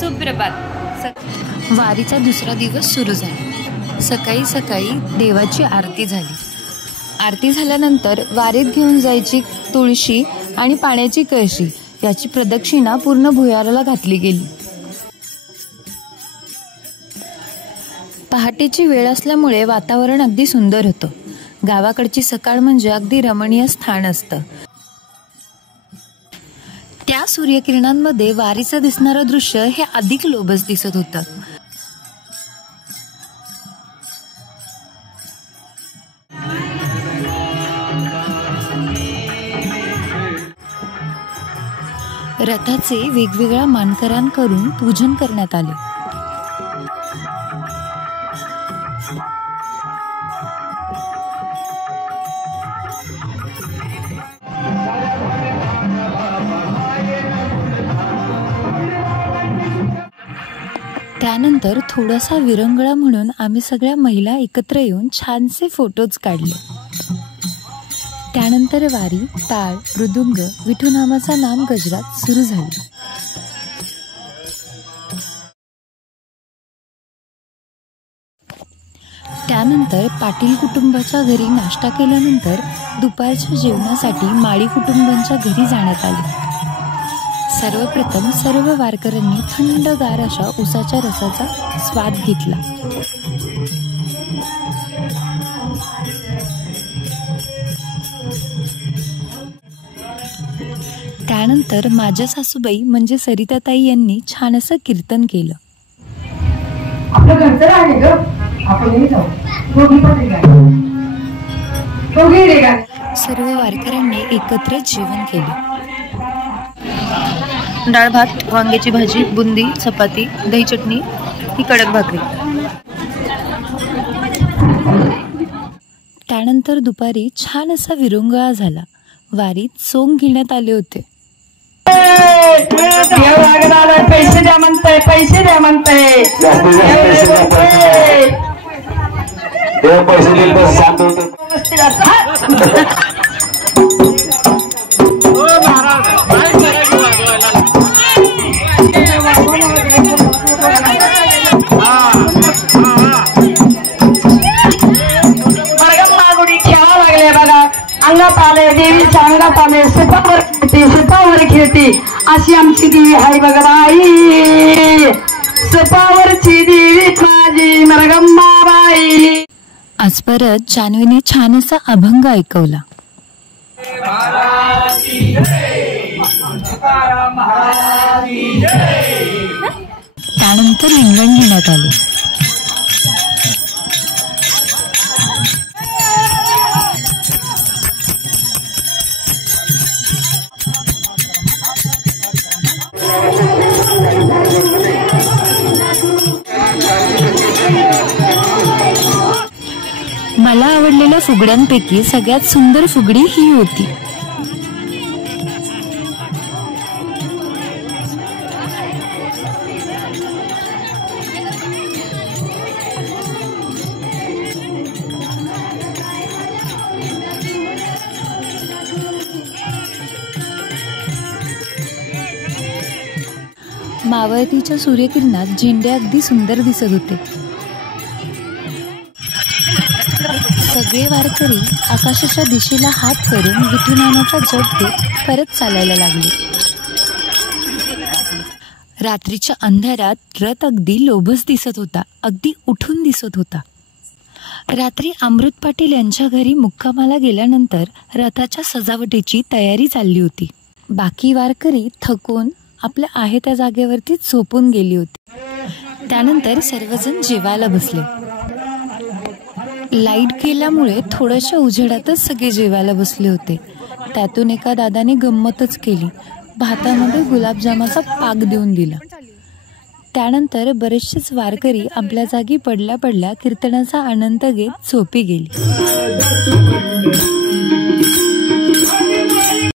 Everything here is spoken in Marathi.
सुप्रभात। वारीचा दुसरा दिवस सुरू झाला। सकाळी सकाळी देवाची आरती झाली। आरती झाल्यानंतर वारीत घेऊन जायची तुळशी आणि पाण्याची कळशी याची प्रदक्षिणा पूर्ण भुयाराला घातली गेली। पहाटेची वेळ असल्यामुळे वातावरण अगदी सुंदर होतं। गावाकडची सकाळ म्हणजे अगदी रमणीय स्थान असतं। त्या सूर्यकिरणांमध्ये वारीचं दिसणारं दृश्य हे अधिक लोभस दिसत होतं। रथाचे वेगवेगळ्या मानकऱ्यांकडून पूजन करण्यात आले। त्यानंतर थोडासा विरंगुळा म्हणून आम्ही सगळ्या महिला एकत्र येऊन छानसे फोटोज काढले। त्यानंतर वारी टाळ मृदुंग विठुनामाचा नाम गजरात सुरू झाली। त्यानंतर पाटील कुटुंबाच्या घरी नाश्ता केल्यानंतर दुपारच्या जेवणासाठी माळी कुटुंबांच्या घरी जाण्यात आले। सर्वप्रथम सर्व वारकऱ्यांनी थंडगार अशा उसाच्या रसाचा स्वाद घेतला। त्यानंतर माझ्या सासूबाई म्हणजे सरिताताई यांनी छान असं कीर्तन केलं। आपलं घरचं आहे ग, आपण जाऊ सर्व वारकऱ्यांनी एकत्र जेवण केले। डाळ भात, वांग्याची भाजी, बुंदी, चपाती, दही चटणी, ही कडक भाकरी। त्यानंतर दुपारी छान असा विरंगुळा झाला। वारीत सोंग घेण्यात आले होते। पैसे द्या म्हणताय, पैसे द्या म्हणताय, पैसे दिले अंगात आले देवीच्या अंगात आले, सुपावर खेळते अशी आमची देवी हाय बघा बाई, सुपावरची देवी माझी नरगम्माबाई। आज परत जान्हवीने छान असा अभंग ऐकवला। त्यानंतर रिंगण घेण्यात आले। मला आवडलेल्या फुगड्यांपैकी सगळ्यात सुंदर फुगडी ही होती। मावळतीच्या सूर्यकिरणात झेंडे अगदी सुंदर दिसत होते। सगळे वारकरी आकाशाच्या दिशेला हात करून विठुनामाचा जप घेत परत चालायला लागले। रात्रीच्या अंधारात रथ अगदी लोभस दिसत होता, अगदी उठून दिसत होता। रात्री अमृत पाटील यांच्या घरी मुक्कामाला गेल्यानंतर रथाच्या सजावटीची तयारी चालली होती। बाकी वारकरी थकून आपल्या आहे त्या जागेवरती झोपून गेली होती। त्यानंतर सर्वजण जेवायला बसले। लाईट गेल्यामुळे थोड्याशा उजेडातच सगळे जेवायला बसले होते। त्यातून एका दादाने गंमतच केली, भातामध्ये गुलाबजामाचा पाक देऊन दिला। त्यानंतर बरेचसेच वारकरी आपल्या जागी पडल्या पडल्या कीर्तनाचा आनंद घेत झोपी गेली।